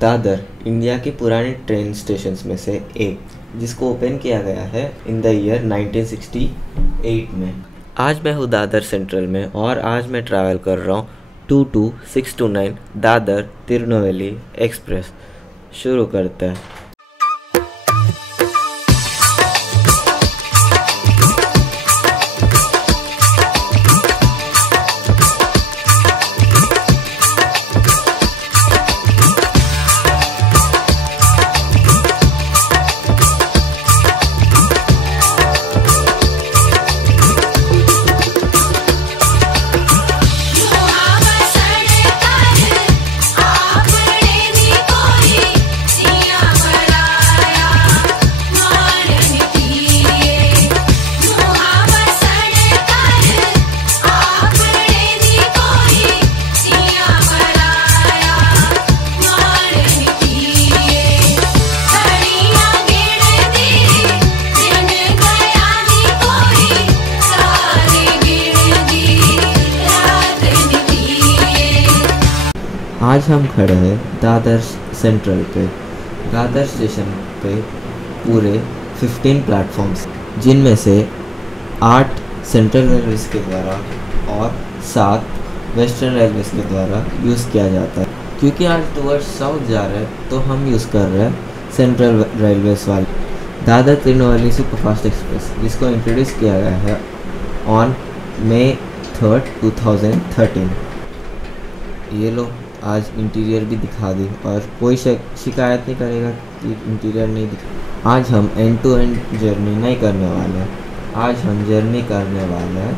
Dadar India की पुरानी train stations में से एक, जिसको ओपन किया गया है इन द ईयर 1968 में। आज मैं हूँ दादर सेंट्रल में और आज मैं ट्रैवल कर रहा हूँ 22629 दादर तिरुनेलवेली एक्सप्रेस। शुरू करते हैं। आज हम खड़े हैं दादर सेंट्रल पे। दादर स्टेशन पे पूरे 15 प्लेटफॉर्म्स, जिनमें से 8 सेंट्रल रेलवेज के द्वारा और 7 वेस्टर्न रेलवेज के द्वारा यूज़ किया जाता है। क्योंकि आज टूवर्ड्स साउथ जा रहे हैं तो हम यूज़ कर रहे हैं सेंट्रल रेलवेज वाले दादर तिरुनेलवेली सुपरफास्ट एक्सप्रेस, जिसको इंट्रोड्यूस किया गया है ऑन May 3rd, 2013। ये लो, आज इंटीरियर भी दिखा दी और कोई शिकायत नहीं करेगा कि इंटीरियर नहीं दिखा। आज हम एंड टू एंड जर्नी नहीं करने वाले हैं। आज हम जर्नी करने वाले हैं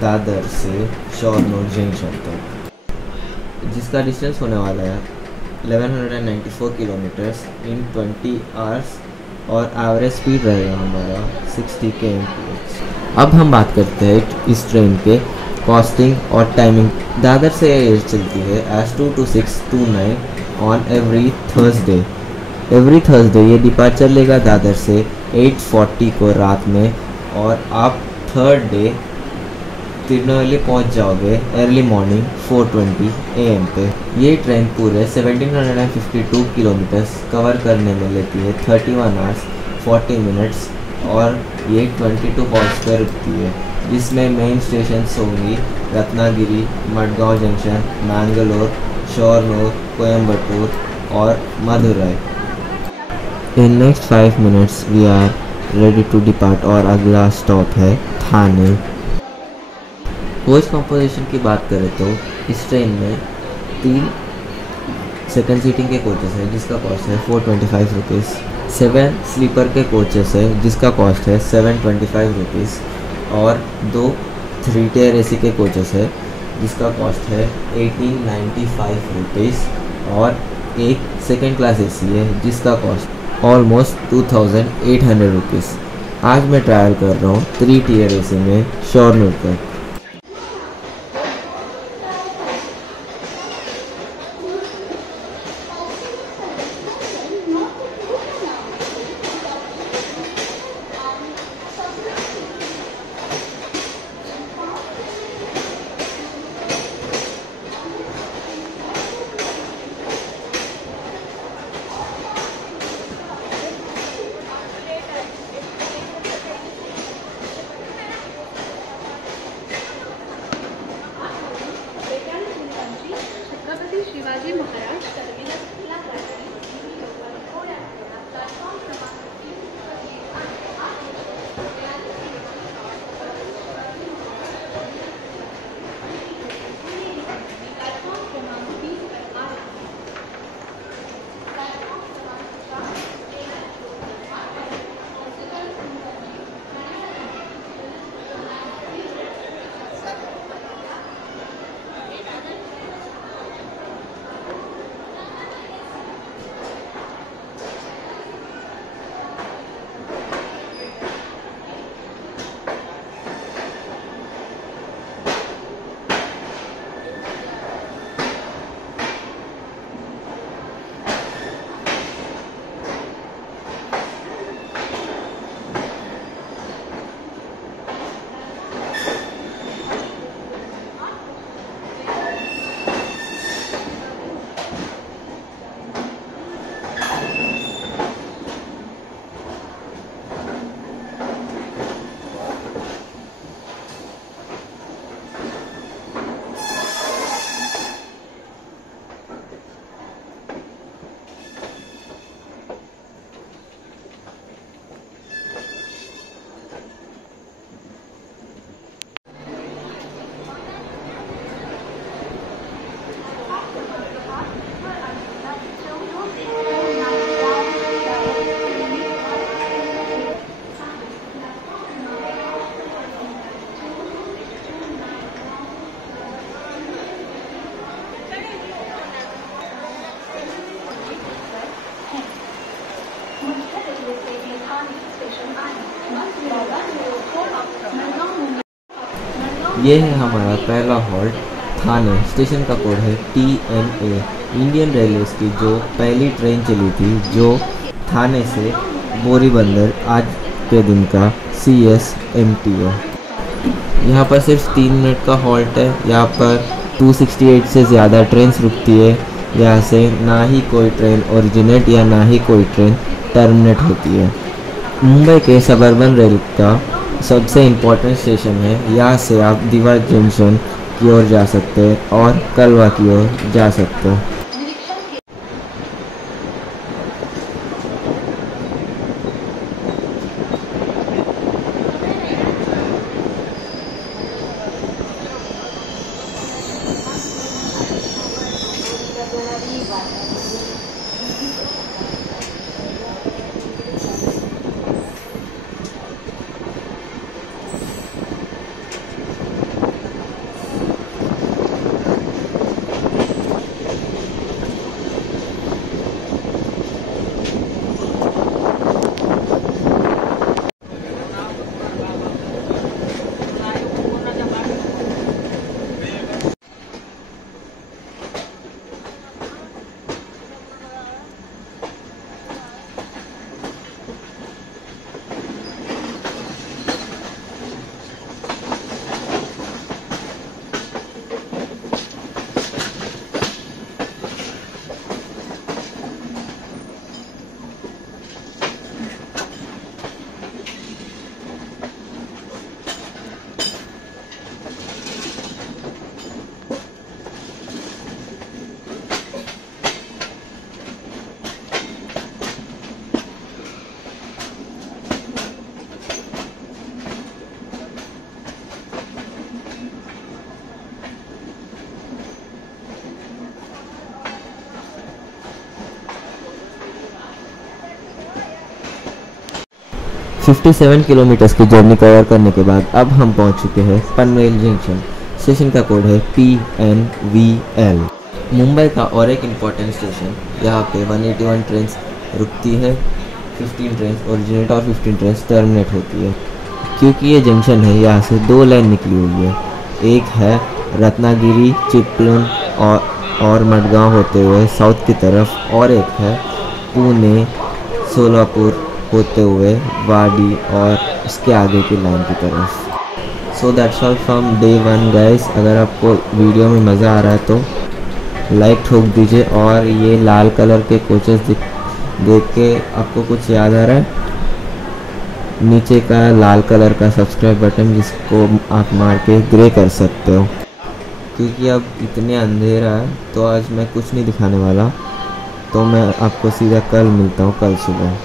दादर से शोरनूर जंक्शन तक, जिसका डिस्टेंस होने वाला है 1194 किलोमीटर्स इन 20 आवर्स और एवरेज स्पीड रहेगा हमारा 60 km/h। अब हम बात करते हैं इस ट्रेन के कॉस्टिंग और टाइमिंग। दादर से ये चलती है एज 22629 ऑन एवरी थर्सडे। ये डिपार्चर लेगा दादर से 8:40 को रात में और आप थर्ड डे तिरुनेलवेली पहुंच जाओगे अर्ली मॉर्निंग 4:20 AM पे। ये ट्रेन पूरे 1752 किलोमीटर्स कवर करने में लेती है 31 आवर्स 40 मिनट्स और ये 22 पॉइंट्स पर रुकती है, जिसमें मेन स्टेशंस होंगी रत्नागिरी, मडगांव जंक्शन, मैंगलोर, शोरनूर, कोयम्बटूर और Madurai. In next 5 minutes we are ready to depart और अगला स्टॉप है थाने। कोच कंपोजिशन की बात करें तो इस ट्रेन में 3 सेकंड सीटिंग के कोचेस हैं, जिसका कॉस्ट है 425 रुपीज़। 7 स्लीपर के कोचेस है, जिसका कॉस्ट है 725 रुपीज़ और 2 3 tier AC के कोचेस है, जिसका कॉस्ट है 1895 रुपीज़ और एक सेकेंड क्लास AC है, जिसका कॉस्ट ऑलमोस्ट 2800 रुपीज़। आज मैं ट्रैवल कर रहा हूँ 3 tier AC में शोरनूर तक। ये है हमारा पहला हॉल्ट थाने। स्टेशन का कोड है TNA। इंडियन रेलवेज की जो पहली ट्रेन चली थी जो थाने से बोरीबंदर आज के दिन का CSMT है। यहाँ पर सिर्फ 3 मिनट का हॉल्ट है। यहाँ पर 268 से ज़्यादा ट्रेन्स रुकती है। यहाँ से ना ही कोई ट्रेन ओरिजिनेट या ना ही कोई ट्रेन टर्मिनेट होती है। मुंबई के सबर्बन रेल का सबसे इम्पोर्टेंट स्टेशन है। यहाँ से आप दीवा जंक्शन की ओर जा सकते हैं और कलवा की ओर जा सकते हैं। (57 किलोमीटर्स की जर्नी कवर करने के बाद अब हम पहुंच चुके हैं पनवेल जंक्शन। स्टेशन का कोड है PNVL। मुंबई का और एक इम्पॉर्टेंट स्टेशन, यहाँ पे 181 ट्रेन रुकती है। 15 ट्रेन ओरिजिनेट और 15 ट्रेन टर्मिनेट होती है। क्योंकि ये जंक्शन है, यहाँ से 2 लाइन निकली हुई है। एक है रत्नागिरी चिपळूण और मडगांव होते हुए साउथ की तरफ, और एक है पुणे सोलापुर होते हुए वाडी और उसके आगे की लाइन की तरफ। So that's all from day 1 guys. अगर आपको वीडियो में मज़ा आ रहा है तो लाइक ठोक दीजिए, और ये लाल कलर के कोचेस देख के आपको कुछ याद आ रहा है, नीचे का लाल कलर का सब्सक्राइब बटन जिसको आप मार के ग्रे कर सकते हो। क्योंकि अब इतने अंधेरा है तो आज मैं कुछ नहीं दिखाने वाला, तो मैं आपको सीधा कल मिलता हूँ, कल सुबह।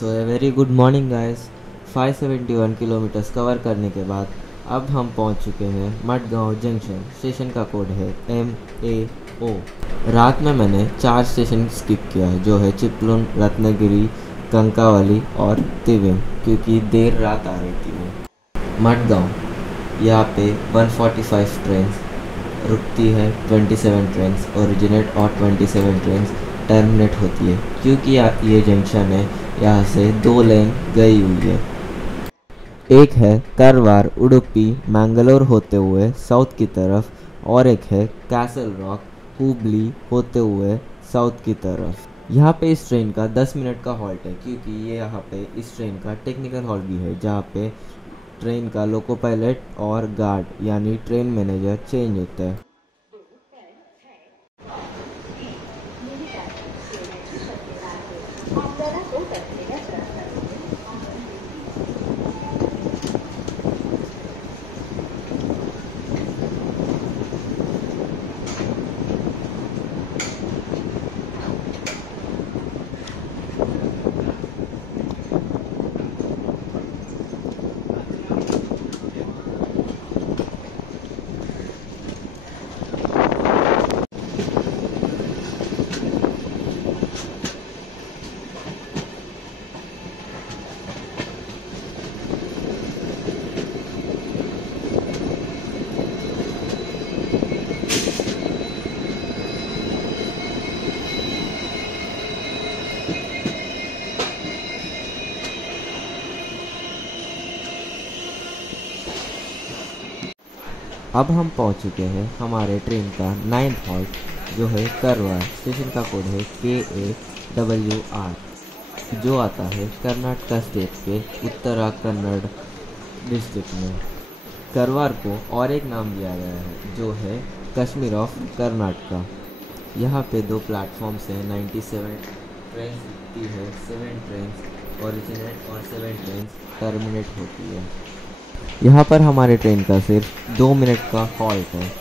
So a very good morning guys. 571 kilometres cover करने के बाद अब हम पहुंच चुके हैं मडगांव जंक्शन। स्टेशन का कोड है MAO। रात में मैंने 4 स्टेशन स्किप किया है, जो है चिपलुन, रत्नागिरी, कंकावाली और तिविम, क्योंकि देर रात आ रही थी वो। मडगांव यहाँ पे 145 ट्रेन रुकती है, 27 ट्रेन ओरिजिनेट और 27 ट्रेन टर्मिनेट होती है, क्योंकि ये जंक्शन है, यहाँ से 2 लेन गई हुई है। एक है करवार उडुपी मैंगलोर होते हुए साउथ की तरफ, और एक है कैसल रॉक हुबली होते हुए साउथ की तरफ। यहाँ पे इस ट्रेन का 10 मिनट का हॉल्ट है, क्योंकि ये यहाँ पे इस ट्रेन का टेक्निकल हॉल्ट भी है, जहाँ पे ट्रेन का लोको पायलट और गार्ड यानी ट्रेन मैनेजर चेंज होता है। अब हम पहुंच चुके हैं हमारे ट्रेन का 9th हॉल्ट, जो है करवार। स्टेशन का कोड है KAWR, जो आता है कर्नाटका स्टेट के उत्तरा कन्नड़ डिस्ट्रिक्ट में। करवार को और एक नाम दिया गया है, जो है कश्मीर ऑफ कर्नाटका। यहाँ पे 2 प्लेटफॉर्म्स हैं, 97 ट्रेन रुकती है, 7 ट्रेन ओरिजिनेट और 7 ट्रेन टर्मिनेट होती है। यहाँ पर हमारे ट्रेन का सिर्फ 2 मिनट का हॉल्ट है।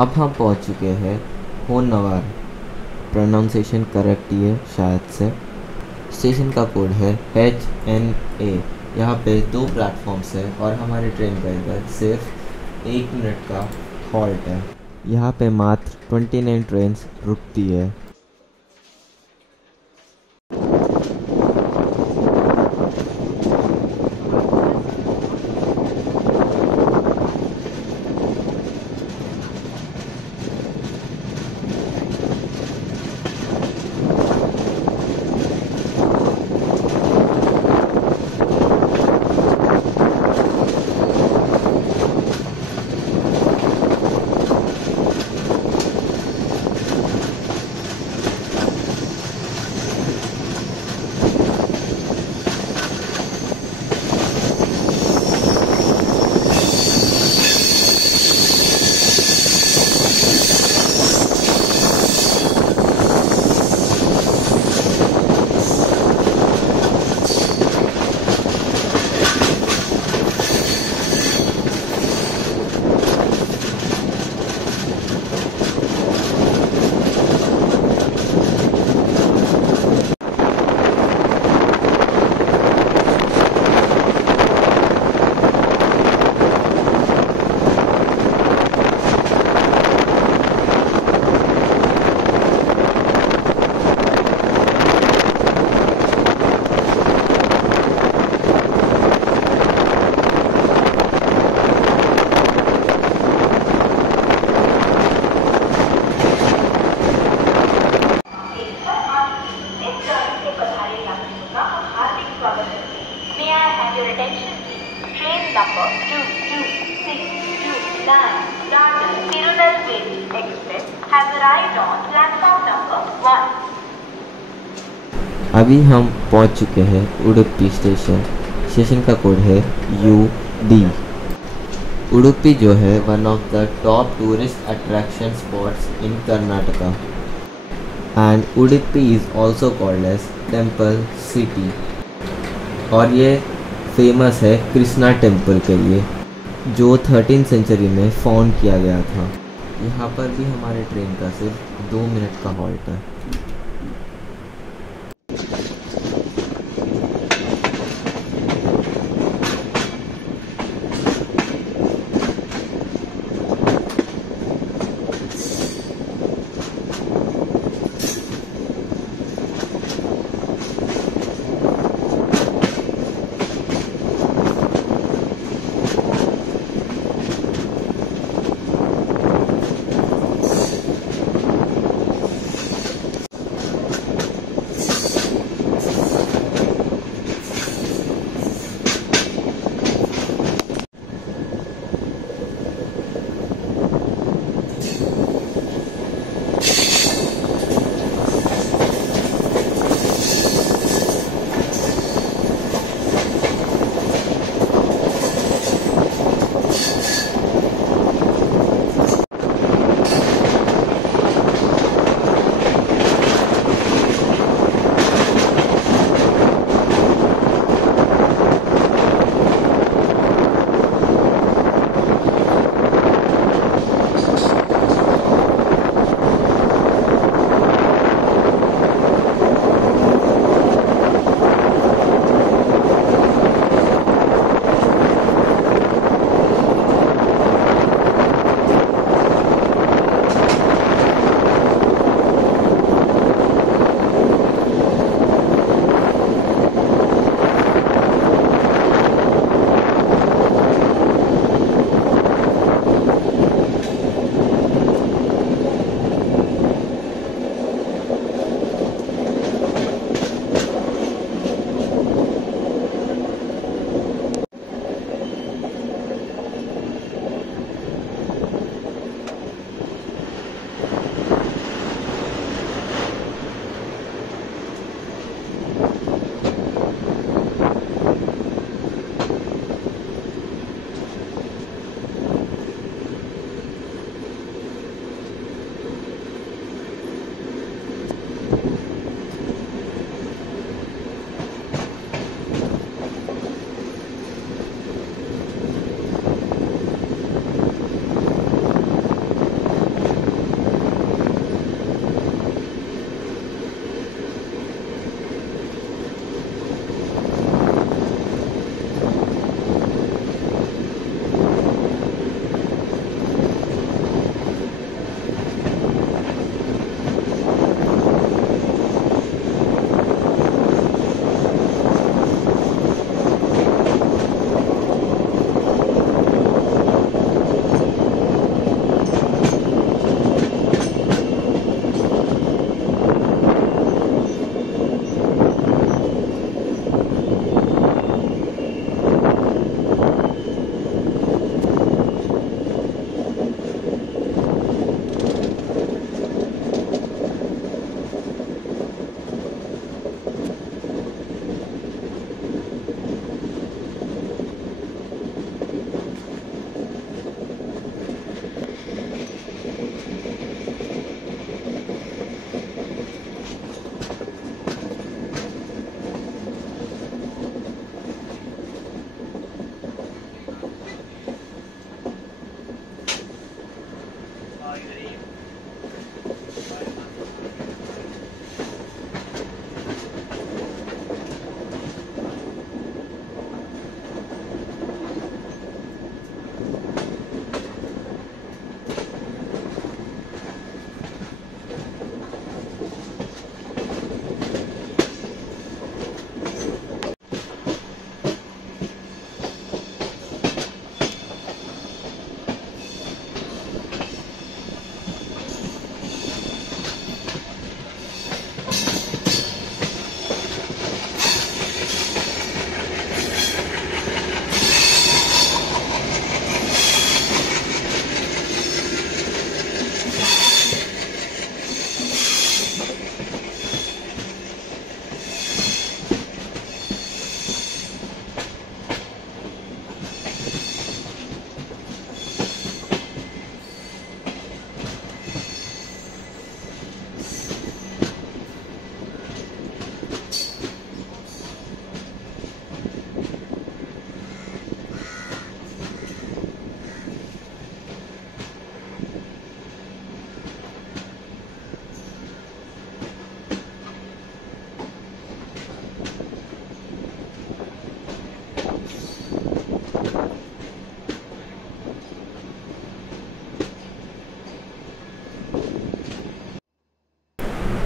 अब हम पहुंच चुके हैं होन्नवर। प्रोनाउंसिएशन करेक्ट ही है शायद से। स्टेशन का कोड है HNA। यहाँ पे 2 प्लेटफॉर्म्स है और हमारे ट्रेन का इधर सिर्फ 1 मिनट का हॉल्ट है। यहाँ पे मात्र 29 ट्रेन रुकती है। number 2269 Dadar Tirunelveli Express has arrived on platform number 1. अभी हम पहुंच चुके हैं उडुपी स्टेशन। स्टेशन का कोड है UD। उडुपी जो है one of the top tourist attraction spots in Karnataka and Udupi is also called as temple city. और ये फेमस है कृष्णा टेम्पल के लिए जो 13th सेंचुरी में फाउंड किया गया था। यहाँ पर भी हमारे ट्रेन का सिर्फ 2 मिनट का हॉल्ट है।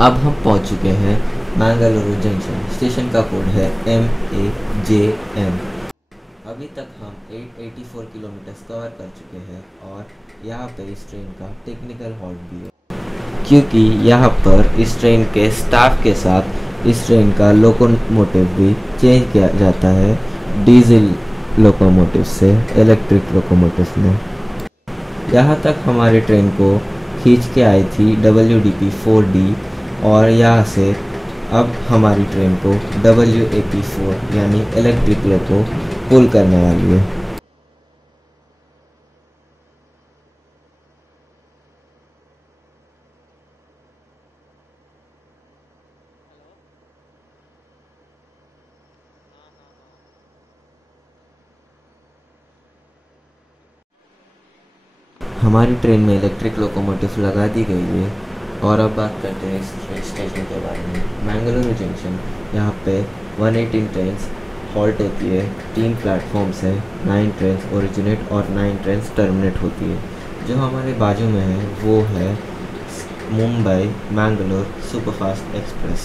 अब हम पहुंच चुके हैं मैंगलोर जंक्शन। स्टेशन का कोड है MAJM। अभी तक हम 884 किलोमीटर्स कवर कर चुके हैं और यहाँ पे इस ट्रेन का टेक्निकल हॉल्ट भी है, क्योंकि यहाँ पर इस ट्रेन के स्टाफ के साथ इस ट्रेन का लोकोमोटिव भी चेंज किया जाता है डीजल लोकोमोटिव से इलेक्ट्रिक लोकोमोटिव में। यहाँ तक हमारी ट्रेन को खींच के आई थी WDP 4D और यहाँ से अब हमारी ट्रेन को WAP4 यानी इलेक्ट्रिक लोको पुल करने वाली है। हमारी ट्रेन में इलेक्ट्रिक लोकोमोटिव लगा दी गई है। और अब बात करते हैं इस स्टेशन के बारे में। मैंगलोर जंक्शन, यहाँ पे 118 ट्रेन हॉल्ट होती है। 3 प्लेटफॉर्म्स है, 9 ट्रेन ओरिजिनेट और 9 ट्रेन टर्मिनेट होती है। जो हमारे बाजू में है वो है मुंबई मैंगलोर सुपरफास्ट एक्सप्रेस।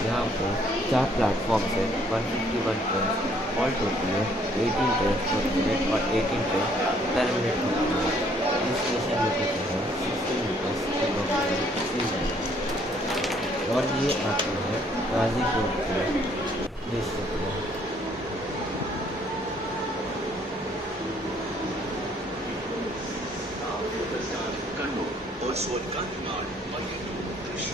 यहाँ पर 4 प्लेटफॉर्म से 151 ट्रेन हॉल्ट होती है, 18 ट्रेन ओरिजिनेट और 18 ट्रेन टर्मिनेट होती है। इस स्टेशन लोकेशन है 60 मीटर्स और ये आती है गाजीपुर के डिस्ट्रिक्ट में। और स्वर्ग का निर्माण और दृश्य।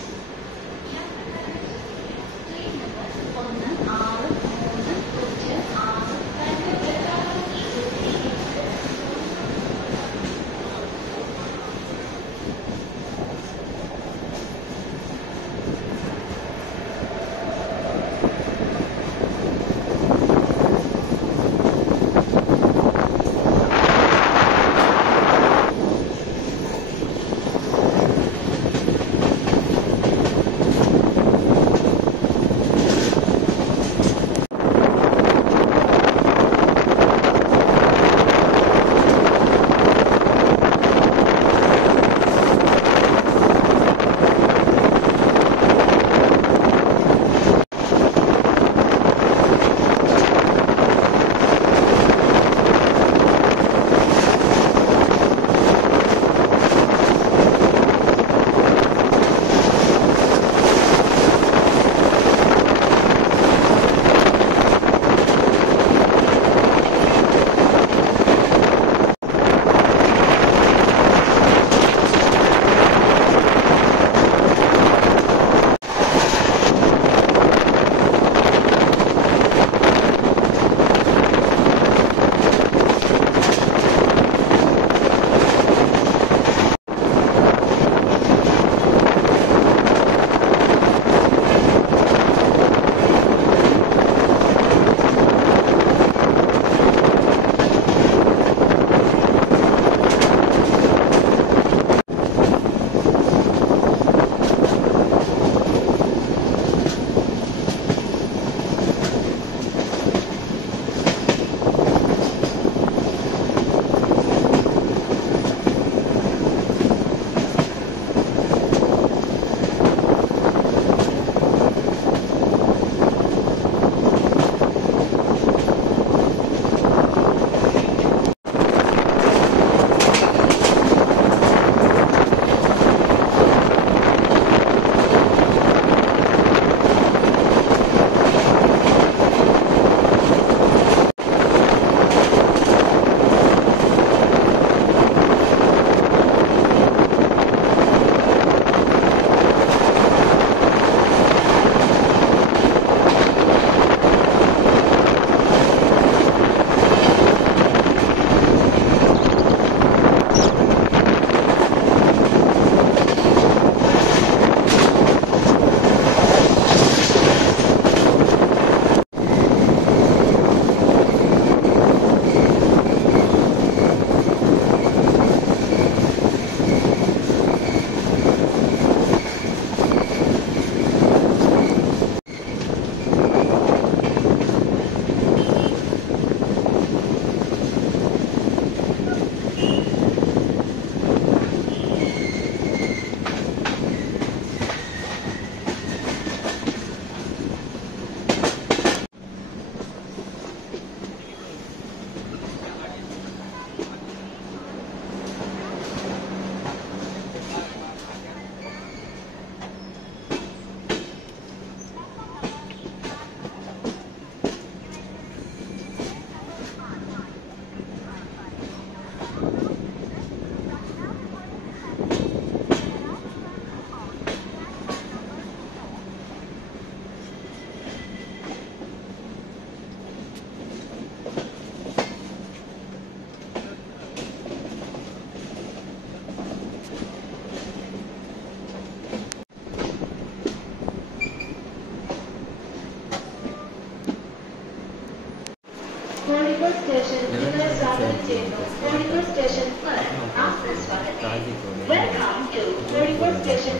കോഴിക്കോട് സ്റ്റേഷൻ നിങ്ങളെ സ്വാഗതം ചെയ്യുന്നു. കോഴിക്കോട് സ്റ്റേഷൻ पर आपका स्वागत है. Welcome to Kozhikode station.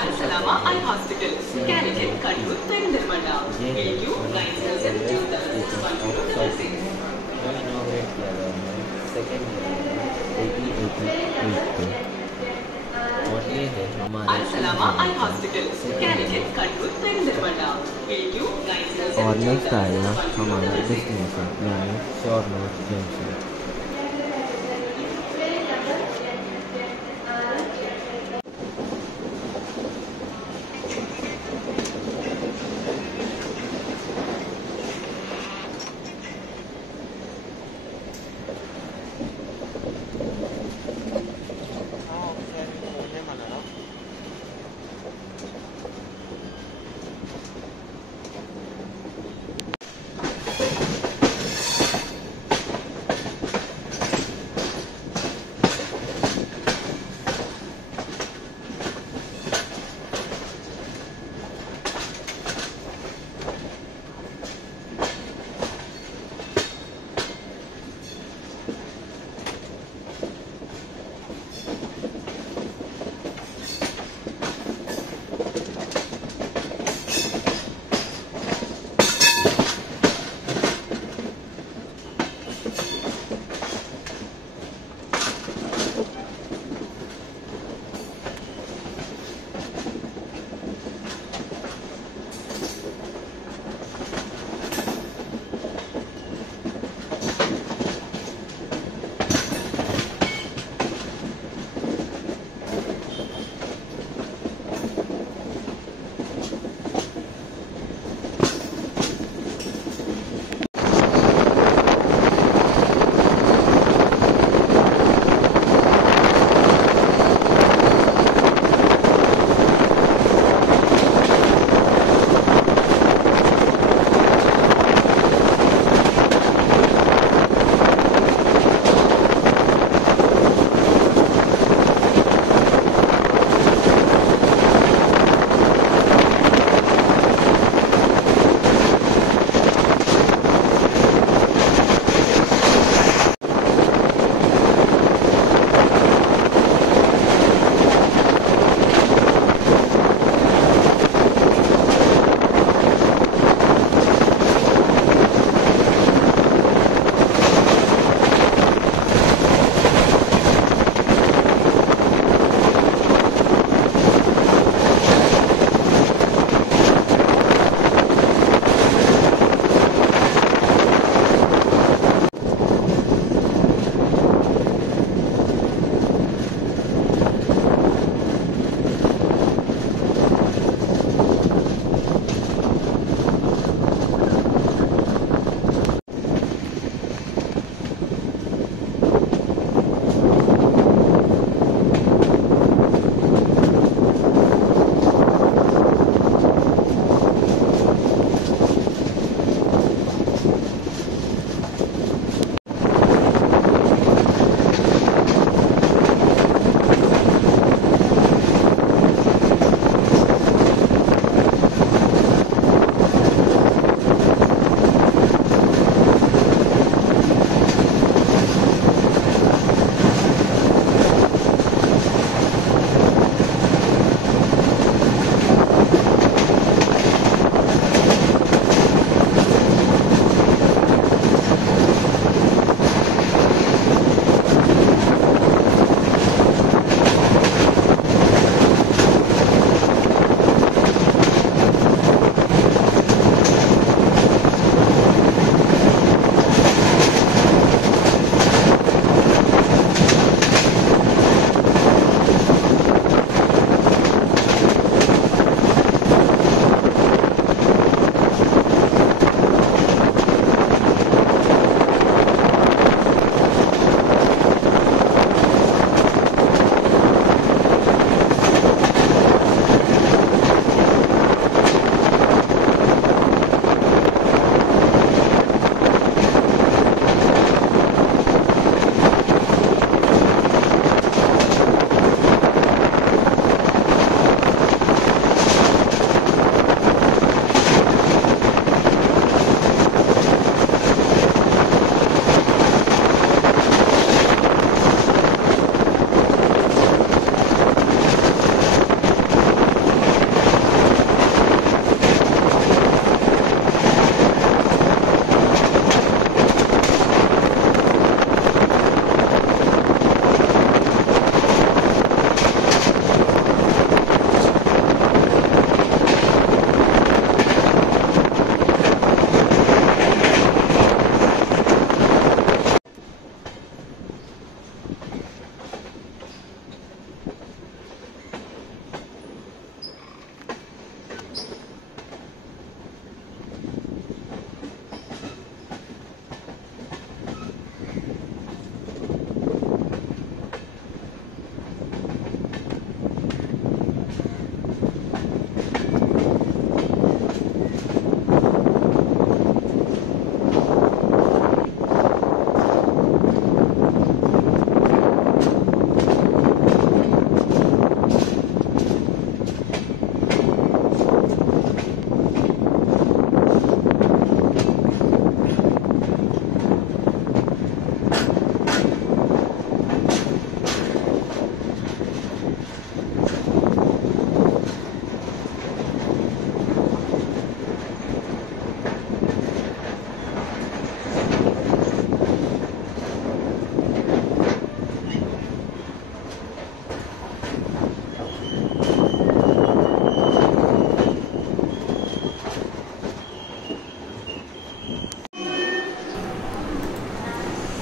Al-Salama Eye Hospital, Calicut, Kannur, Perindalmanda. AQ 972 और ये है हमारा Al-Salama Eye Hospital, Calicut, Kannur, Perindalmanda. AQ 972 और नेक्स्ट आएगा हमारा डेस्टिनेशन यानी Shoranur junction.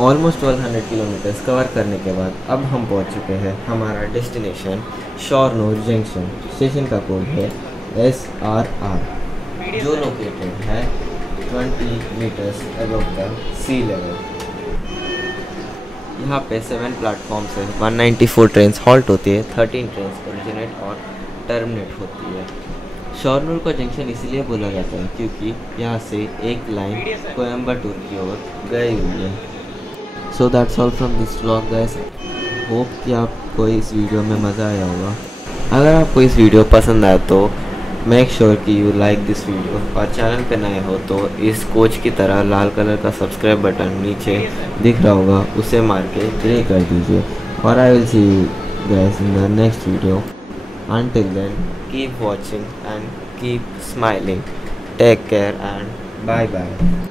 Almost 1200 kilometres cover करने के बाद अब हम पहुंच चुके हैं हमारा डेस्टिनेशन शॉरनूर जंक्शन। स्टेशन का कोड है SRR, जो लोकेटेड है 20 metres above the sea level. यहाँ पे 7 प्लेटफॉर्म से 194 ट्रेन हॉल्ट होती है, 13 ट्रेन ओरिजिनेट और टर्मिनेट होती है। शॉरनूर को जंक्शन इसलिए बोला जाता है क्योंकि यहाँ से एक लाइन कोयम्बटूर की ओर गई हुई है। So that's all from this vlog guys. Hope कि आपको इस वीडियो में मज़ा आया होगा। अगर आपको इस वीडियो पसंद आया तो मेक श्योर कि यू लाइक दिस वीडियो, और चैनल पे नए हो तो इस कोच की तरह लाल कलर का सब्सक्राइब बटन नीचे दिख रहा होगा, उसे मार के प्ले कर दीजिए। और I will see you guys in the next video. Until then, keep watching and keep smiling. Take care and bye bye.